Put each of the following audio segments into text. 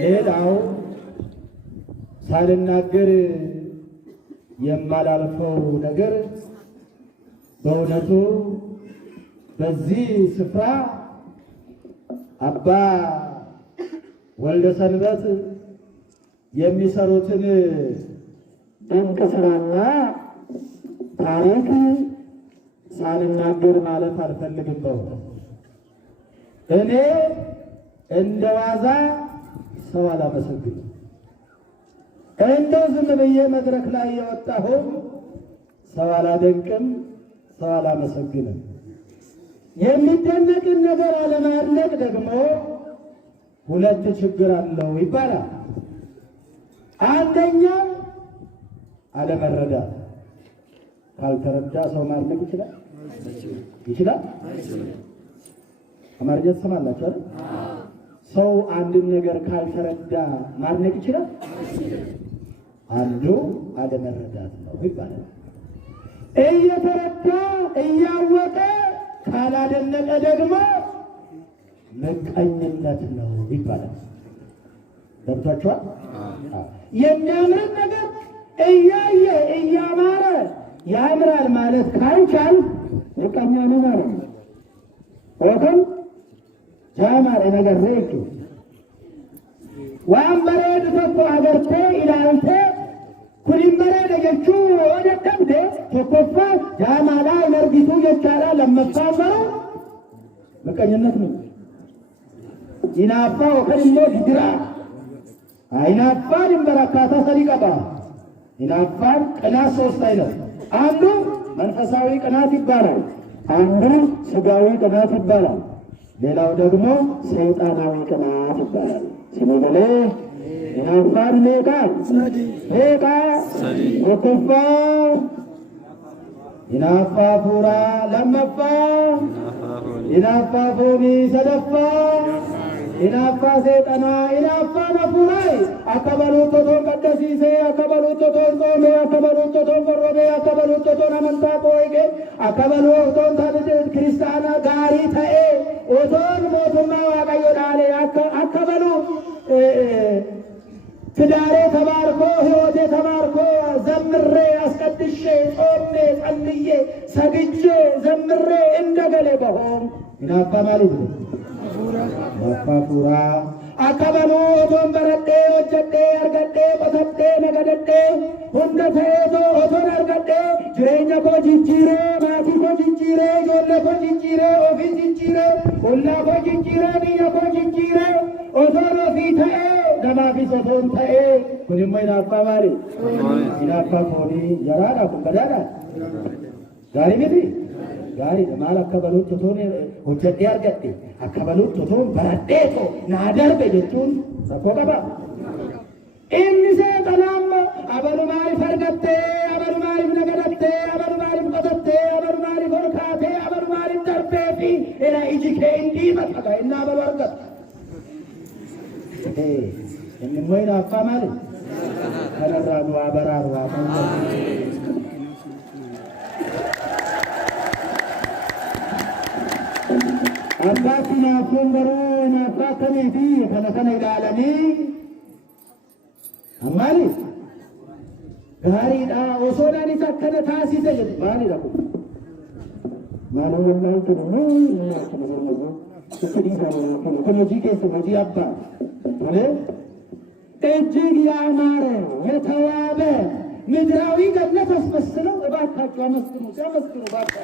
ሌላው ሳልናገር የማላልፈው ነገር በእውነቱ በዚህ ስፍራ አባ ወልደ ሰንበት የሚሰሩትን ድንቅ ስራና ታሪክ ሳልናገር ማለፍ አልፈልግም። በእውነት እኔ እንደ ዋዛ ሰው አላመሰግንም። እንደው ዝም ብዬ መድረክ ላይ የወጣሁ ሰው አላደንቅም፣ ሰው አላመሰግንም። የሚደነቅን ነገር አለማድነቅ ደግሞ ሁለት ችግር አለው ይባላል። አንደኛው አለመረዳት። ካልተረዳ ሰው ማድነቅ ይችላል? ይችላል? አማርኛ ትሰማላችሁ አይደል? ሰው አንድን ነገር ካልተረዳ ማድነቅ ይችላል? አንዱ አለመረዳት ነው ይባላል። እየተረዳ እያወቀ ካላደነቀ ደግሞ ምቀኝነት ነው ይባላል። ገብቷችኋል? የሚያምር ነገር እያየ እያማረ ያምራል ማለት ካልቻል ምቀኛ ነው ማለት ነው። ወከም ጃማር ነገር ዘይቱ ወአምበሬድ ተቆ አገርቴ ኢላንቴ ኩሊምበሬ ደጀቹ ወደደምዴ ተቆፋ ጃማላ ለርጊቱ የቻላ ለመፋመሩ ምቀኝነት ነው። ይናፋ ወከልሞ ድራ አይናፋ ድንበራካታ ሰሊቀባ ይናፋ ቅናት ሶስት አይነት፣ አንዱ መንፈሳዊ ቅናት ይባላል፣ አንዱ ስጋዊ ቅናት ይባላል፣ ሌላው ደግሞ ሰይጣናዊ ቅናት ይባላል። ሲሞለ ይናፋን ሜቃ ሜቃ ወከፋ ይናፋ ፉራ ለመፋ ይናፋ ፎኒ ሰደፋ ይናፋ ሰይጣና ይናፋ ነፉራይ አከበሉ ቶቶን ቀደሲሴ አከበሉ ቶቶን ጾሜ አከበሉ ቶቶን ቆሮቤ አከበሉ ቶቶን አመንታ ቆይቄ አከበሉ ቶቶን ታድድ ክርስቲያና ጋሪ ተኤ ኦቶን ሞቱማ ዋቀዮ ዳሌ አከበሉ ትዳሬ ተባርኮ ሕይወቴ ተባርኮ ዘምሬ አስቀድሼ ጾሜ ጸልዬ ሰግጄ ዘምሬ እንደገሌ በሆን ይናፋ ማለት ነው። መፋፉራ አከበሉ ኦቶን በረዴ ወጀዴ አርገዴ ቆተዴ ነገደዴ ሁንደተኤቶ ኦቶን አርገዴ ጅሬኛ ኮ ጅጅሬ ማቲ ኮ ጅጅሬ ጆለ ኮ ጅጅሬ ኦፊ ጅጅሬ ሁላ ኮ ጅጅሬ ብየ ኮ ጅጅሬ ኦቶን ኦፊ ተኤ ነማፊስ ኦቶን ተኤ ኩኒሞ ይናፋ ማሪ ይናፋ ኮኒ የራዳ ኩንበዳዳ ጋሪ ሚቲ ጋሪ ማል አከበሉ ቶቶን ወጀዴ አርገዴ አከበሉ ቶቶን በረዴቶ ናደርበ ጀቹን ሰኮቀባ ኢንሴ ጠናም አበሉ ማሪፍ አርገቴ አበሉ ማሪፍ ነገደቴ አበሉ ማሪፍ ቆተቴ አበሉ ማሪፍ ወርካቴ አበሉ ማሪፍ ደርቤፊ ኤራ ኢጂኬ እንዲ መጠቀ እና አበሉ አርገት እንሞይና አፋማል ከነራኑ አበራሩ አባትና ፎንበሩ ናፋ ከኔቲ ከነከነ ይላለኒ አማሊ ጋሪዳ ኦሶዳኒ ተከነ ታሲሰ ጀት ማሊ ደኩ ማሉ ወላሁ ተኑ ከነጂ ከሰጂ አባ ወለ እጅግ ያማረ የተዋበ ምድራዊ ገነት አስመስለው እባካችሁ አመስግኑ ሲያመስግኑ ባካ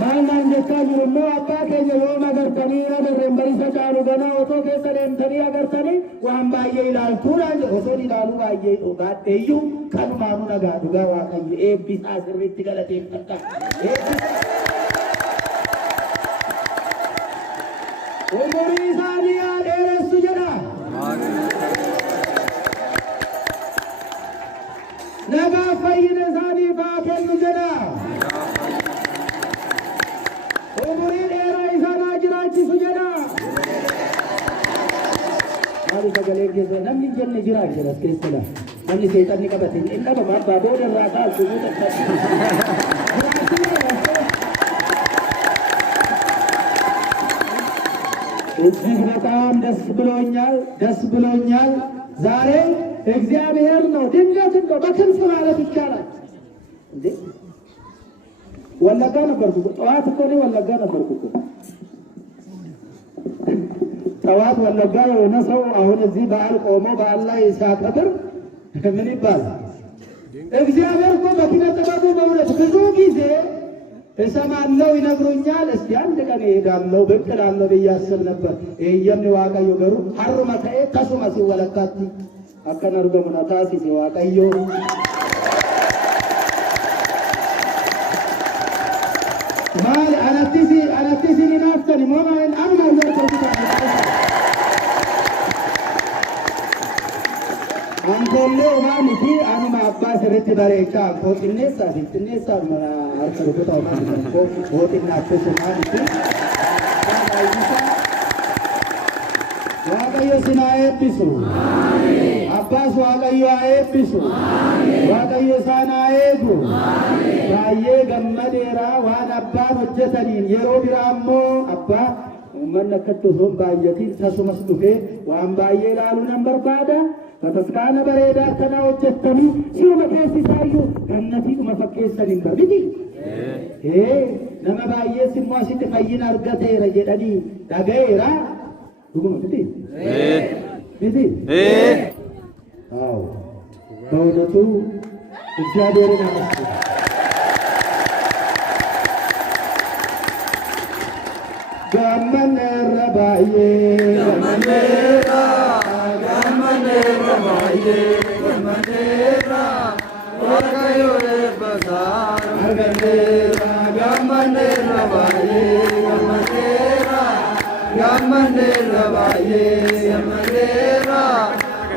ማና እንደታጅሩሞ አባ ከጀሎ ማገርተኒ አገረን በሪሰ ጫሉ ገና ኦቶ ከሰደምተኒ አገርተኒ ዋን ባየ ይላልቱ ራንጀ ኦቶ ይላሉ ባየ ኦጋደዩ ከኑማኑ ነጋ ዱጋ ዋቀይ ኤቢሳ ስሪት ገለቴ ፈታ umurii dheeraa isaan haa jiraachisu jedha. Maali sagalee keessa namni hin jenne jira jedha keessadha. Namni seexanni qabate hin qabama abbaa booda irraa kaasu እጅግ በጣም ደስ ብሎኛል። ዛሬ እግዚአብሔር ነው ድንገት እንደው በክንፍ ማለት ይቻላል እንዴ ወለጋ ነበርኩ ጠዋት እኮ ነው ወለጋ ነበርኩ እኮ ጠዋት ወለጋ የሆነ ሰው አሁን እዚህ በዓል ቆሞ በዓል ላይ ሲያከብር ምን ይባላል? እግዚአብሔር እኮ በኪነ ጥበቡ በእውነት ብዙ ጊዜ እሰማለሁ ይነግሩኛል። እስቲ አንድ ቀን እሄዳለሁ ብቅ እላለሁ ብዬ አስብ ነበር። ይሄየም ዋቀዮ ገሩ ሐሩመ ተኤ ተሱመ ሲወለካቲ አከነ አርገሙና ታሲሲ ዋቀዮ ማል አነቲሲ ሊናፍተኒ ሞማን አምና ዘርተታ አንቶሎ ማንቲ አኑማ አባስ ረት ባሬቻ ኮጥኔሳ ፊትኔሳ አርከሩታ ማንኮ ወጥና ተሰማንቲ ዋቀዮ ሲናዬ ቢሱ አባስ ዋቀዮ አይብሱ ዋቀዮ ሳናዬጉ ባዬ ገመዴራ ዋን አባን ወጀተኒን የሮ ቢራሞ አባ ኡመነ ከተሶም ባየቲን ተሱመስ ዱፌ ዋን ባዬ ላሉ ነበር ባዳ فتسكان بريدا كنا وجدتني شو مكيسي سايو جنتي ومفكيسا نمبر بدي نما بايس مواشد فاين أرغتي رجدني دغيرا دوما بدي بدي بودتو እግዚአብሔርን አመስግኑ ገመነ ረባዬ Gammanera, Wakayo Basar, Gammanera, Gammanera Baye, Gammanera, Gammanera Baye, Gammanera,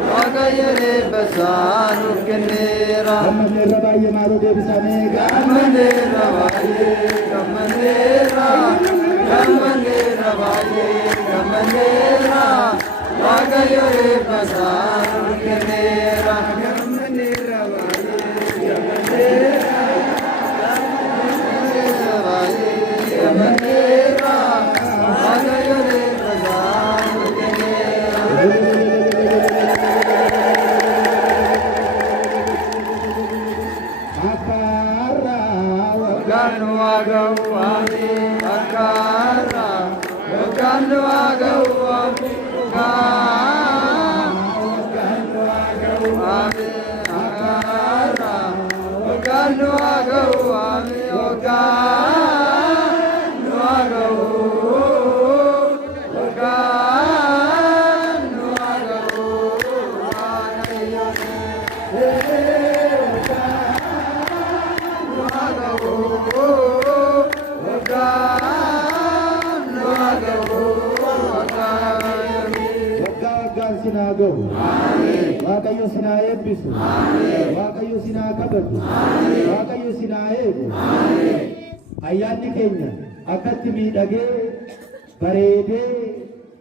Wakayo Basar, Gammanera, Gammanera Baye, Maru Devsane, Gammanera Baye, Gammanera, Gammanera Baye, Gammanera. Wakayo Basar Gammanera Gammanera Baye Gammanera Gammanera Wakayo Basar Akara Wakanu Agawami Akara Wakanu Agawami Wakayo sina ebisu, Wakayo sina kabatu, Wakayo sina ebu. Ayyaanni keenya akkatti miidhagee bareedee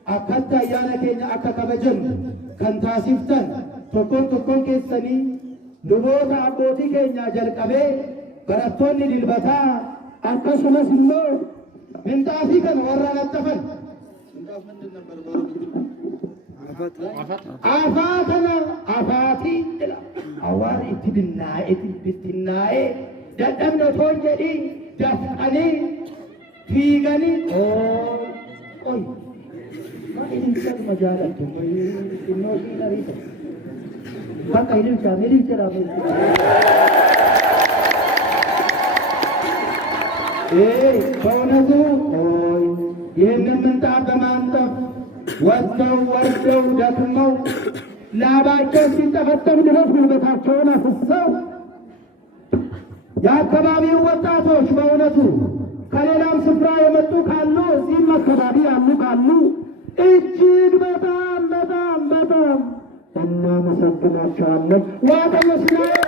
akkatti ayyaana keenya akka kabajannu kan taasiftan tokkoon keessanii luboota abbootii keenya jalqabee barattoonni dilbataa akkasumas immoo minxaafii kana warra laxxafan afaatana afaatii jedha awwaan itti binnaa'ee dadhabne otoo hin jedhiin dafqanii fiiganii oy ililchaduma jaalattu xinnoo dhiidhariisa bakka ililchadhaaf በእውነቱ ይህንን ምንጣፍ በማንጠፍ ወጥተው ወርደው ደክመው ላባቸው ሲንጠፈጠፍ ድረስ ጉልበታቸውን አፍሰው የአካባቢው ወጣቶች በእውነቱ ከሌላም ስፍራ የመጡ ካሉ እዚህም አካባቢ ያሉ ካሉ እጅግ በጣም እናመሰግናቸዋለን። ዋቀዮ ስናየው